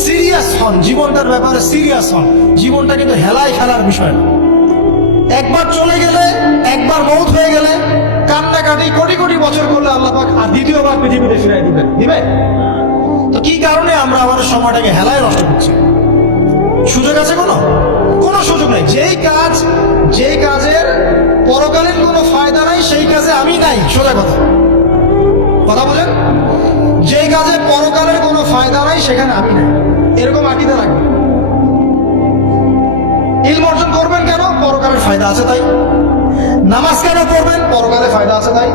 Serious হন, জীবনটার ব্যাপারে serious হন। জীবনটা কিন্তু হেলায় খেলার বিষয় না। একবার চলে গেলে, একবার মৌত হয়ে গেলে কান্নাকাটি কোটি কোটি বছর করলে আল্লাহ পাক আর দ্বিতীয়বার পৃথিবীতে ফিরাই দিবেন, দিবে? তো কি কারণে আমরা আমাদের সময়টাকে হেলায় নষ্ট করছি? সুযোগ আছে কোনো? কোনো সুযোগ নেই। যেই কাজের পরকালীন কোনো ফায়দা নাই সেই কাজে আমি নাই। সোজা কথা বলেন। যেই কাজে পরকালের কোনো ফায়দা নাই সেখানে আমি নাই, এরকম আকিদা রাখবে। ইলম অর্জন করবেন কেন? পরকালের ফায়দা আছে তাই। নামাজ কেন পড়বেন? পরকালে ফায়দা আছে তাই।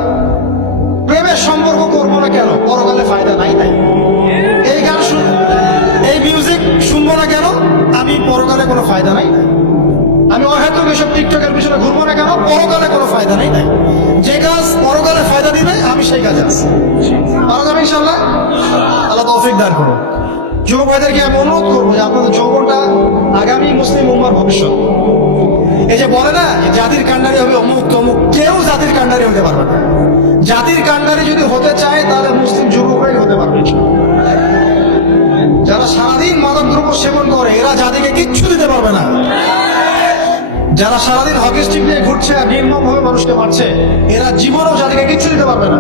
প্রেমের সম্পর্ক করবো না কেন? পরকালে ফায়দা নাই তাই। এই গান এই মিউজিক শুনবো না কেন? আমি পরকালে কোনো ফায়দা নাই তাই। আমি অহেতুক এসব টিকটকের পিছনে ঘুরবো না কেন? পরকালে কোনো ফায়দা নাই তাই। যে কাজ পরকালে ফায়দা দিবে আমি সেই কাজে আছি। পারা যাবে ইনশাআল্লাহ? আল্লাহ তৌফিক দান করুন। যুবক ভাইদেরকে আমি অনুরোধ করবো যে আপনাদের যৌবনটা আগামী মুসলিম উম্মার ভবিষ্যৎ। এই যে বলে না যে জাতির কান্ডারি হবে অমুক তমুক, কেউ জাতির কান্ডারি হতে পারবে না। জাতির কান্ডারি যদি হতে চায় তাহলে মুসলিম যুবকরাই হতে পারবে। যারা সারাদিন মাদকদ্রব্য সেবন করে এরা জাতিকে কিচ্ছু দিতে পারবে না। যারা সারাদিন হকি স্টিক নিয়ে ঘুরছে আর নির্মমভাবে মানুষকে মারছে এরা জীবনেও জাতিকে কিচ্ছু দিতে পারবে না।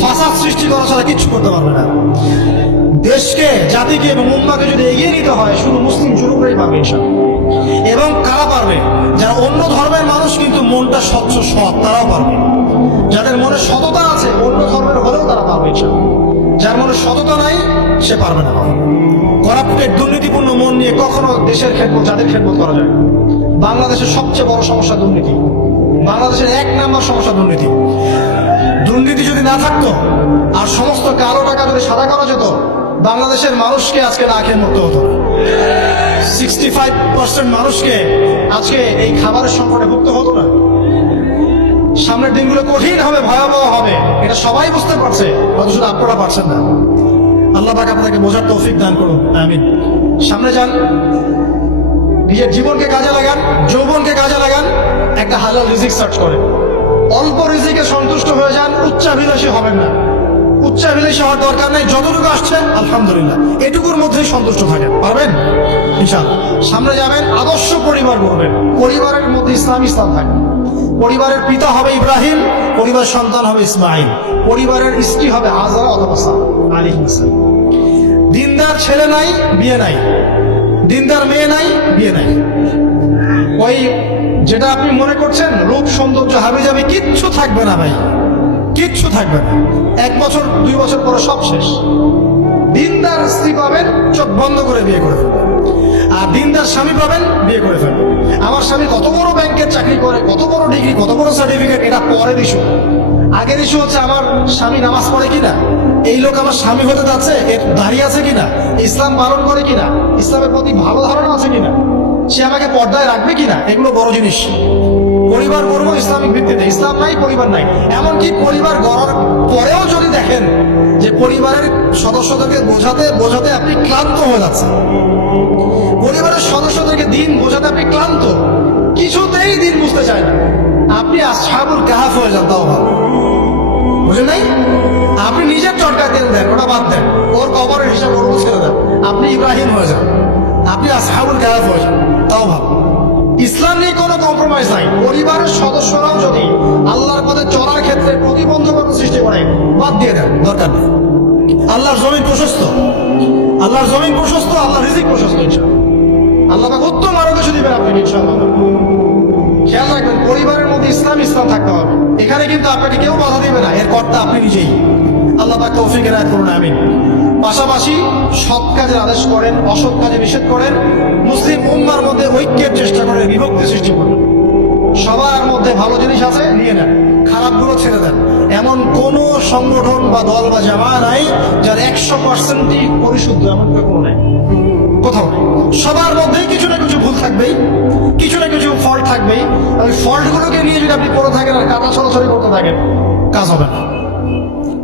ফাসাদ সৃষ্টি করা ছাড়া কিচ্ছু করতে পারবে না। দেশকে, জাতিকে এবং উম্মাকে যদি এগিয়ে নিতে হয় শুধু মুসলিম যুবকরাই পারবে ইনশাআল্লাহ। এবং কারা পারবে? যারা অন্য ধর্মের মানুষ কিন্তু মনটা স্বচ্ছ সৎ, তারাও পারবে। যাদের মনে সততা আছে অন্য ধর্মের হলেও তারা পারবে ইনশাআল্লাহ। যার মনে সততা নাই সে পারবে না। করাপ্টেড দুর্নীতিপূর্ণ মন নিয়ে কখনো দেশের খেদমত, জাতির খেদমত করা যায়। বাংলাদেশের সবচেয়ে বড় সমস্যা দুর্নীতি। বাংলাদেশের 1 নম্বর সমস্যা দুর্নীতি। দুর্নীতি যদি না থাকতো আর সমস্ত কালো টাকা যদি সাদা করা যেত বাংলাদেশের মানুষকে আজকে না খেয়ে মরতে হতো। 65% মানুষকে আজকে এই খাবারের সংকটে ভুগতে হতো না। সামনের দিনগুলো কঠিন হবে, ভয়াবহ হবে, এটা সবাই বুঝতে পারছে, অথচ আপনারা পারছেন না। আল্লাহ পাক আপনাদেরকে বোঝার তৌফিক দান করুন, আমিন। সামনে যান, নিজের জীবনকে কাজে লাগান, যৌবনকে কাজে লাগান, একটা হালাল রিজিক সার্চ করেন। অল্প রিজিকে সন্তুষ্ট হয়ে যান, উচ্চাভিলাষী হবেন না। উচ্চাভিলাষী হওয়ার দরকার নেই, যতটুকু আসছে আলহামদুলিল্লাহ, এটুকুর মধ্যেই সন্তুষ্ট থাকেন, পারবেন ইনশাআল্লাহ। সামনে যাবেন, আদর্শ পরিবার গড়বেন, পরিবারের মধ্যে ইসলাম থাকে। পরিবারের পিতা হবে ইব্রাহিম, পরিবার সন্তান হবে ইসমাইল, পরিবারের স্ত্রী হবে হাজারা অথবা সারা আলাইহিস সালাম। দিনদার ছেলে নাই, বিয়ে নাই। দিনদার মেয়ে নাই, বিয়ে নাই। ওই যেটা আপনি মনে করছেন রূপ সৌন্দর্য হাবি যাবে, কিচ্ছু থাকবে না ভাই, কিচ্ছু থাকবে না। 1 বছর 2 বছর পরে সব শেষ। দিনদার স্ত্রী পাবেন, চোখ বন্ধ করে বিয়ে করে ফেলবেন। আর দিনদার স্বামী পাবেন, বিয়ে করে ফেলবেন। আমার স্বামী কত বড় ব্যাংকের চাকরি করে, কত বড় ডিগ্রি, কত বড় সার্টিফিকেট, এটা পরের ইস্যু। আগের ইস্যু হচ্ছে আমার স্বামী নামাজ পড়ে কিনা, এই লোক আমার স্বামী হতে যাচ্ছে, এর দাঁড়িয়ে আছে কিনা, ইসলাম পালন করে কিনা, ইসলামের প্রতি ভালো ধারণা আছে কিনা, সে আমাকে পর্দায় রাখবে কিনা, এগুলো বড় জিনিস। পরিবার করবো ইসলামিক ভিত্তিতে, ইসলাম নাই পরিবার নাই। এমনকি পরিবার গড়ার পরেও যদি দেখেন যে পরিবারের সদস্যদেরকে বোঝাতে বোঝাতে আপনি ক্লান্ত হয়ে যাচ্ছেন, পরিবারের সদস্যদেরকে দিন বোঝাতে আপনি ক্লান্ত, কিছুতেই দিন বুঝতে চায় না, আপনি আসহাবুল কাহাফ হয়ে যান, তাও ভালো। বুঝেন নাই? আপনি নিজের চরকায় তেল দেন, ওটা বাদ দেন, ওর কবরের হিসাব ওর ছেড়ে দেন, আপনি ইব্রাহিম হয়ে যান, আপনি আসহাবুল কাহাফ হয়ে যান, তাও ভালো। ইসলাম নিয়ে কোনো কম্প্রোমাইজ নাই। পরিবারের সদস্যরাও যদি আল্লাহর পথে চলার ক্ষেত্রে প্রতিবন্ধকতা সৃষ্টি করে, বাদ দিয়ে দেন, দরকার নেই। আল্লাহর জমিন প্রশস্ত, আল্লাহর জমিন প্রশস্ত, আল্লাহর রিজিক প্রশস্ত ইনশাআল্লাহ। আল্লাহ পাক উত্তম আরো কিছু দিবেন আপনি ইনশাআল্লাহ। খেয়াল রাখবেন, পরিবারের মধ্যে ইসলাম থাকতে হবে। এখানে কিন্তু আপনাকে কেউ বাধা দিবে না, এর কর্তা আপনি নিজেই। আল্লাহ পাক তৌফিক এনায়েত করুন, আমিন। পাশাপাশি সৎ কাজের আদেশ করেন, অসৎ কাজে নিষেধ করেন। মুসলিম উম্মার মধ্যে ঐক্যের চেষ্টা করেন, বিভক্তি সৃষ্টি করেন। সবার মধ্যে ভালো জিনিস আছে, নিয়ে নেন, খারাপগুলো ছেড়ে দেন। এমন কোন সংগঠন বা দল বা জামা নাই যার 100%ই পরিশুদ্ধ, এমন কোনো নাই, কোথাও নেই। সবার মধ্যেই কিছু না কিছু ভুল থাকবেই, কিছু না কিছু ফল্ট থাকবেই। ওই ফল্টগুলোকে নিয়ে যদি আপনি পড়ে থাকেন আর কাটা ছড়াছড়ি করতে থাকেন, কাজ হবে না।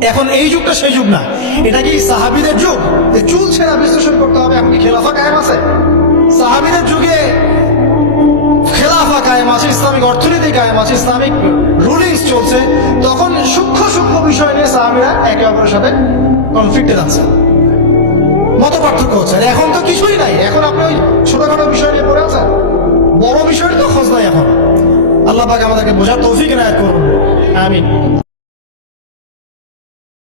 এখন এই যুগটা সেই যুগ না। এটা কি সাহাবীদের যুগ? চুল ছেঁড়া বিশ্লেষণ করতে হবে। এখন কি খেলাফা কায়েম আছে? সাহাবীদের যুগে খেলাফা কায়েম আছে, ইসলামিক অর্থনীতি কায়েম আছে, ইসলামিক রুলিংস চলছে। তখন সূক্ষ্ম সূক্ষ্ম বিষয় নিয়ে সাহাবীরা একে অপরের সাথে কনফ্লিক্টে যাচ্ছে। মত পার্থক্য হচ্ছে। আর এখন তো কিছুই নাই, এখন আপনি ওই ছোটখাটো বিষয় নিয়ে পড়ে আছেন, বড় বিষয় তো খোঁজ নাই এখন। আল্লাহ পাক আমাদেরকে বোঝার তৌফিক এনায়েত করুন, আমিন।